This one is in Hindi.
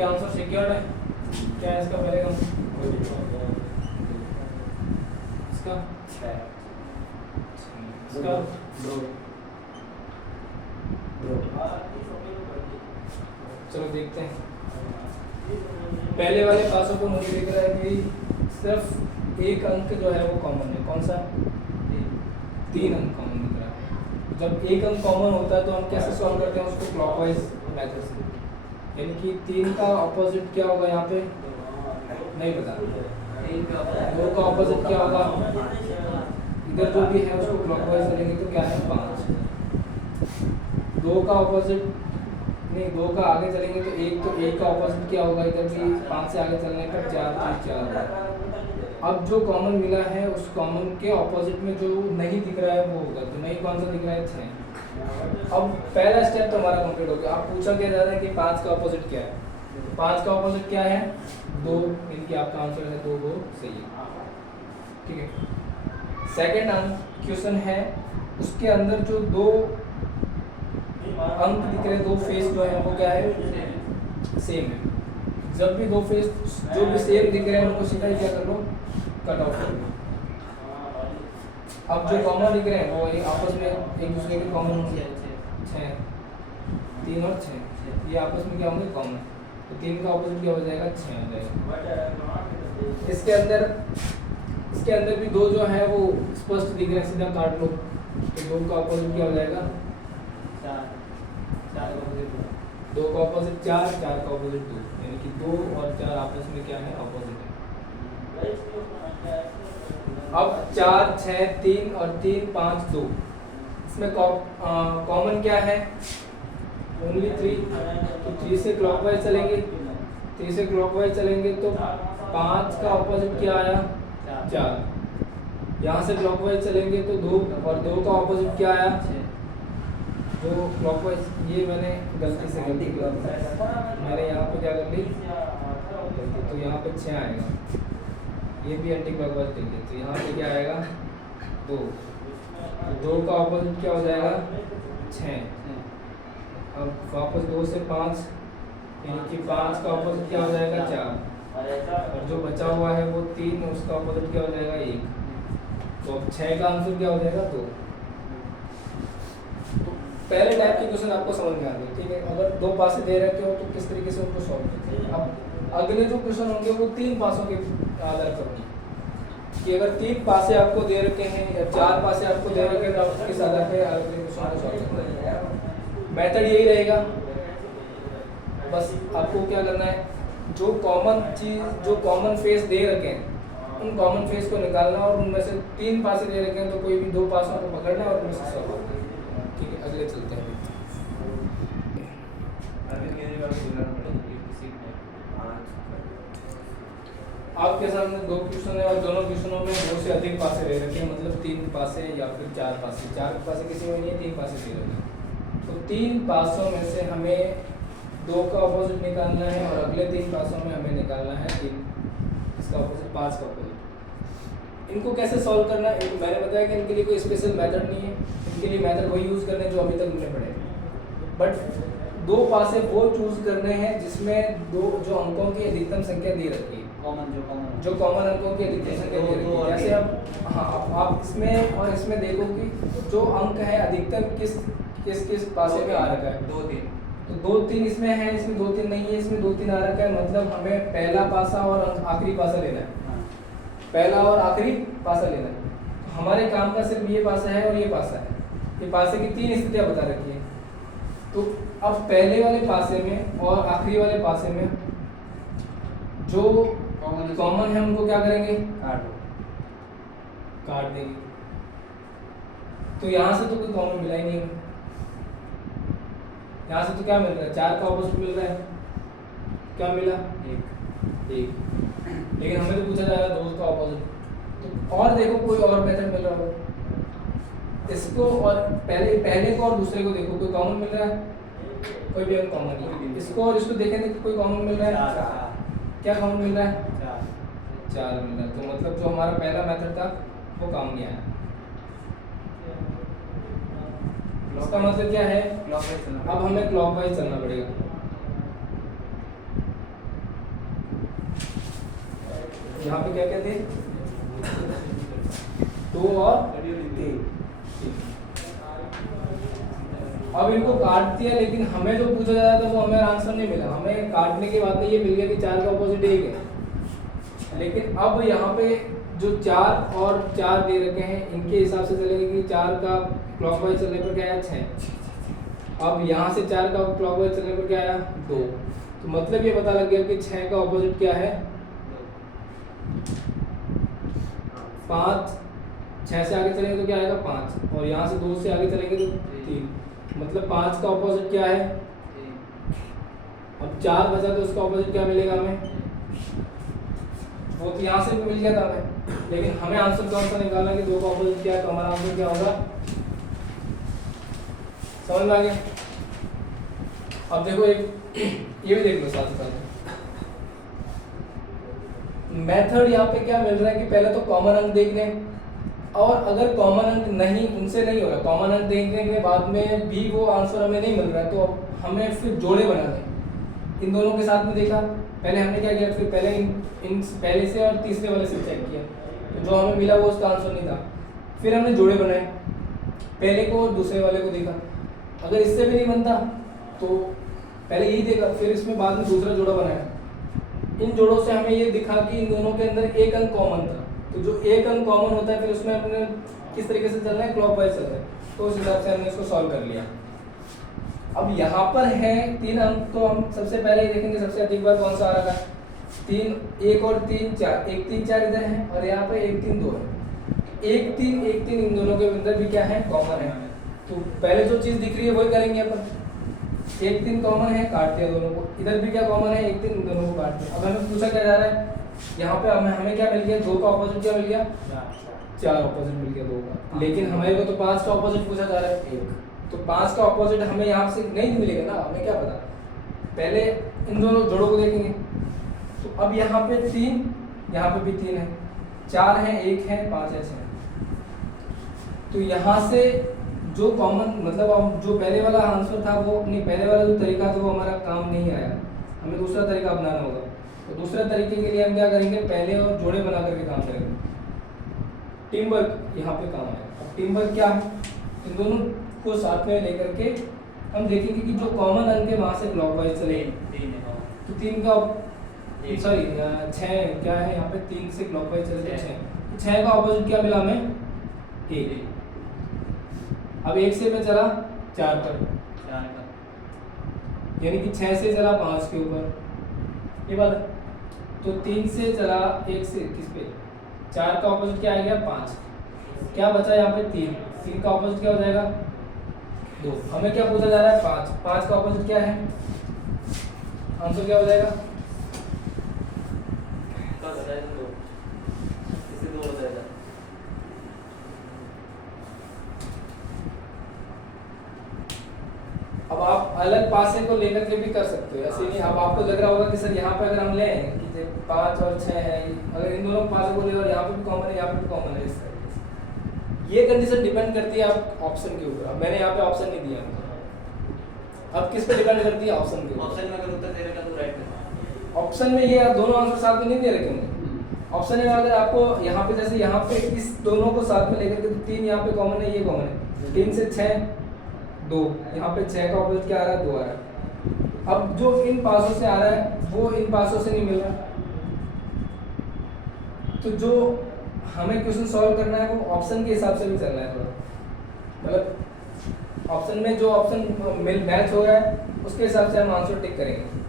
क्या आंसर सिक्योर्ड है? क्या है इसका पहले का? इसका इसका चलो देखते हैं। पहले वाले पासों को मुझे दिख रहा है कि सिर्फ एक अंक जो है वो कॉमन है। कौन सा? 3 अंक कॉमन दिख रहा है। जब एक अंक कॉमन होता है तो हम कैसे सॉल्व करते हैं उसको? क्लॉकवाइज मेथड से। यानी कि 3 का ऑपोजिट क्या होगा यहाँ पे? नहीं पता। 2 का ऑपोजिट क्या होगा? इधर जो भी है उसको क्लॉकवाइज करेंगे तो क्या है? 5। 2 का ऑपोजिट नहीं, 2 का आगे चलेंगे तो 1, तो 1 का ऑपोजिट क्या होगा? इधर भी 5 से आगे चलने पर 4, तो 4। अब जो कॉमन मिला है उस कॉमन के ऑपोजिट में जो नहीं दिख रहा है वो होगा। तो नहीं कौन सा दिख रहा है? 6। अब पहला स्टेप तो हमारा कंप्लीट हो गया। अब पूछा क्या जा रहा है कि 5 का ऑपोजिट क्या है? 5 का ऑपोजिट क्या है? 2। इनकी आपका आंसर है 2, 2 सही है। ठीक है। सेकेंड क्वेश्चन है, उसके अंदर जो 2 अंक दिख रहे हैं, 2 फेस जो है वो क्या है? सेम है। जब भी 2 फेस जो भी सेम दिख रहे हैं उनको सीधा क्या कर लो? कट ऑफ कर लो। अब जो कॉमन दिख रहे हैं वो आपस में एक दूसरे के कॉमन होंगे। 6, 3 और 6 ये आपस में क्या होंगे? कॉमन। तो 3 का ऑपोजिट क्या हो जाएगा? 6 हो जाएगा। इसके अंदर भी 2 जो है वो स्पष्ट दिख रहे हैं, सीधा काट लो। तो 2 का ऑपोजिट क्या हो जाएगा? 2 का ऑपोजिट 4, 4 का ऑपोजिट 2। यानी कि 2 और 4 आपस में क्या है? ऑपोजिट है। अब 4, 6, 3 और 3, 5, 2 इसमें कॉमन क्या है? ओनली 3। तो 3 से क्लॉकवाइज चलेंगे। 3 से क्लॉकवाइज चलेंगे तो 5 का ऑपोजिट क्या आया? 4। यहाँ से क्लॉकवाइज चलेंगे तो 2, और 2 का ऑपोजिट क्या आया? जो क्लॉकवाइज, ये मैंने गलती से मैंने यहाँ पे क्या कर ली? तो यहाँ पे 6 आएगा। ये भी एंटी क्लॉकवाइज कर ली तो यहाँ पे क्या आएगा? 2। तो 2 का ऑपोजिट क्या हो जाएगा? 6। अब वापस 2 से 5, यानी कि 5 का ऑपोजिट क्या हो जाएगा? 4। और जो बचा हुआ है वो 3, उसका ऑपोजिट क्या हो जाएगा? 1। तो अब 6 का आंसर क्या हो जाएगा? 2। पहले टाइप के क्वेश्चन आपको समझ में आ गए। ठीक है। अगर 2 पासे दे रखे हो तो किस तरीके से उनको सॉल्व करते हैं। अब अगले जो क्वेश्चन होंगे वो 3 पासों के आधार पर होंगे कि अगर 3 पासे आपको दे रखे हैं या 4 पासे आपको दे रखे हैं तो आप किस आधार पर अगले क्वेश्चन को सॉल्व करते हैं। मेथड यही रहेगा। बस आपको क्या करना है, जो कॉमन चीज, जो कॉमन फेस दे रखे हैं उन कॉमन फेस को निकालना और उनमें से 3 पासे दे रखे हैं तो कोई भी 2 पासों को पकड़ना और उनमें से सॉल्व करना। ठीक है। अगले चलते हैं। आपके सामने 2 क्वेश्चन है और दोनों क्वेश्चनों में 2 से अधिक पासे दे रखे हैं, मतलब 3 पासे या फिर 4 पासे। 4 पासे किसी में नहीं है, 3 पासे दे रखे हैं। तो 3 पासों में से हमें 2 का ऑपोजिट निकालना है और अगले 3 पासों में हमें निकालना है 3 इसका ऑपोजिट, 5 का ऑपोजिट। इनको कैसे सॉल्व करना है? मैंने बताया कि इनके लिए कोई स्पेशल मेथड नहीं है। इनके लिए मेथड वही यूज़ करने जो अभी तक हमने पढ़े। बट 2 पासे वो चूज करने हैं जिसमें 2 जो अंकों की अधिकतम संख्या दे रखी है। जो कॉमन अंकों की अधिकतम संख्या दे रखी है। जैसे अब आप इसमें और इसमें देखो कि जो अंक है अधिकतम किस पासे में आ रखा है? 2, 3। तो 2, 3 इसमें है, इसमें 2, 3 नहीं है, इसमें 2, 3 आ रखा है। मतलब हमें पहला पासा और आखिरी पासा लेना है। पहला और आखिरी पासा लेना है। तो हमारे काम का सिर्फ ये पासा है और ये पासा है। ये पासे की 3 स्थितियां बता रखी है। तो अब पहले वाले पासे में और आखिरी वाले पासे में जो कॉमन है उनको क्या करेंगे? काट देंगे। तो यहाँ से तो कोई कॉमन मिला ही नहीं। यहाँ से तो क्या मिल रहा है? 4 का ऑपोजिट मिल रहा है। क्या मिला? 1। लेकिन हमें तो पूछा जा रहा है 2 का ऑपोजिट। तो और देखो कोई और मेथड मिल रहा हो इसको, और पहले को और दूसरे को देखो, कोई कॉमन मिल रहा है? कोई भी कॉमन नहीं। इसको और इसको देखें तो कोई कॉमन मिल रहा है? क्या कॉमन मिल रहा है? 4 मिल रहा है। तो मतलब जो हमारा पहला मेथड था वो काम नहीं आया। इसका मतलब क्या है? अब हमें क्लॉकवाइज चलना पड़ेगा। यहाँ पे क्या क्या थे 2 और 3। अब इनको काट दिया, लेकिन हमें जो पूछा जा रहा था वो हमें आंसर नहीं मिला। हमें काटने के बाद में ये मिल गया कि 4 का ऑपोजिट 1 है। लेकिन अब यहाँ पे जो 4 और 4 दे रखे हैं इनके हिसाब से चलेंगे कि 4 का क्लॉकवाइज चलने पर क्या आया 6। अब यहाँ से 4 का क्लॉकवाइज चलने पर क्या आया 2। तो मतलब ये पता लग गया कि 6 का ऑपोजिट क्या है 5। 6 से आगे चलेंगे तो क्या आएगा 5, और यहाँ से 2 से आगे चलेंगे तो 3। मतलब 5 का ऑपोजिट क्या है। अब 4 बचा तो उसका ऑपोजिट क्या मिलेगा हमें, वो तो यहाँ से भी मिल गया था हमें, लेकिन हमें आंसर कौन सा निकालना कि 2 का ऑपोजिट क्या है। तो हमारा आंसर क्या होगा, समझ में आ गया। अब देखो एक ये भी देख लो साथ साथ मेथड यहाँ पे क्या मिल रहा है कि पहले तो कॉमन अंक देख लें, और अगर कॉमन अंक नहीं उनसे नहीं हो रहा, कॉमन अंक देखने के बाद में भी वो आंसर हमें नहीं मिल रहा है, तो हमें फिर जोड़े बनाने। इन दोनों के साथ में देखा, पहले हमने क्या किया, फिर पहले इन पहले से और तीसरे वाले से चेक किया, तो जो हमें मिला वो उसका आंसर नहीं था। फिर हमने जोड़े बनाए, पहले को और दूसरे वाले को देखा, अगर इससे भी नहीं बनता तो पहले यही देखा, फिर इसमें बाद में दूसरा जोड़ा बनाया। इन जोड़ों से हमें ये दिखा कि इन दोनों के अंदर एक अंक कॉमन था, तो जो एक अंक कॉमन होता है फिर उसमें अपने किस तरीके से चल रहा है, क्लॉकवाइज चल रहा है, तो उस हिसाब से हमने इसको सॉल्व कर लिया। अब यहाँ पर है 3 अंक, तो हम सबसे पहले ही देखेंगे सबसे अधिक बार कौन सा आ रहा है। 3 1 और 3 4, 1 3 4 इधर है, और यहाँ पे 1 3 2 है। 1 3 1 3 इन दोनों के अंदर भी क्या है, कॉमन है। तो पहले जो चीज दिख रही है वही करेंगे अपन। 1 3 कॉमन है, काट दिया दोनों को। इधर भी क्या कॉमन है, 1 3 इन दोनों को काट दिया। अब हमें पूछा क्या जा रहा है, यहाँ पे हमें क्या मिल गया, 2 का ऑपोजिट क्या मिल गया, 4 ऑपोजिट मिल गया 2 का। लेकिन हमारे को तो 5 का ऑपोजिट पूछा जा रहा है 1, तो 5 का ऑपोजिट हमें यहाँ से नहीं मिलेगा ना, हमें क्या पता। पहले इन दोनों जोड़ों को देखेंगे, तो अब यहाँ पे 3, यहाँ पे भी 3 है, 4 है, 1 है, 5 है, 6। तो यहाँ से जो कॉमन मतलब हम जो पहले वाला आंसर था वो नहीं, पहले वाला जो तरीका था वो हमारा काम नहीं आया, हमें दूसरा तरीका अपनाना होगा। तो दूसरे तरीके के लिए हम क्या करेंगे, पहले और जोड़े बना करके काम करेंगे। टीम वर्क यहाँ पे काम आएगा। अब टीम वर्क क्या है, इन दोनों को साथ में लेकर के हम देखेंगे कि जो कॉमन अंक है वहां से क्लॉकवाइज चले। तो 3 का सॉरी 6 क्या है यहाँ पे, 3 से क्लॉकवाइज चलते 6 का ऑपोजिट क्या मिला हमें 1। अब 1 से मैं चला 4 पर, यानी कि 6 से चला 5 के ऊपर, ये बात है। तो 3 से चला 1 से किस पे, 4 का ऑपोजिट क्या आ गया 5, क्या बचा यहाँ पे 3 का ऑपोजिट क्या हो जाएगा 2। हमें क्या पूछा जा रहा है 5 का ऑपोजिट क्या है, आंसर क्या हो जाएगा, अब आप अलग पासे को लेकर के भी कर सकते हो, ऐसे नहीं। अब आपको लग रहा होगा कि सर यहाँ पे अगर हम लें कि 5 और 6 है, अगर इन दोनों पासे को ले और यहाँ पे भी कॉमन है, यहाँ पे भी कॉमन है, इस तरीके से ये कंडीशन डिपेंड करती है आप ऑप्शन के ऊपर। अब मैंने यहाँ पे ऑप्शन नहीं दिया, अब किस पे डिपेंड करती है, ऑप्शन के ऊपर। ऑप्शन में अगर उत्तर दे रखा तो राइट में, ऑप्शन में ये आप दोनों आंसर साथ में नहीं दे रखे होंगे। ऑप्शन में अगर आपको यहाँ पे जैसे यहाँ पे इस दोनों को साथ में लेकर के 3 यहाँ पे कॉमन है, ये कॉमन है, 3 से 6 2, यहाँ पे 6 का ऑपोजिट क्या आ रहा है 2 आ रहा है। अब जो इन पासों से आ रहा है वो इन पासों से नहीं मिल रहा, तो जो हमें क्वेश्चन सॉल्व करना है वो ऑप्शन के हिसाब से भी चलना है थोड़ा, मतलब ऑप्शन में जो ऑप्शन मैच हो रहा है उसके हिसाब से हम आंसर टिक करेंगे।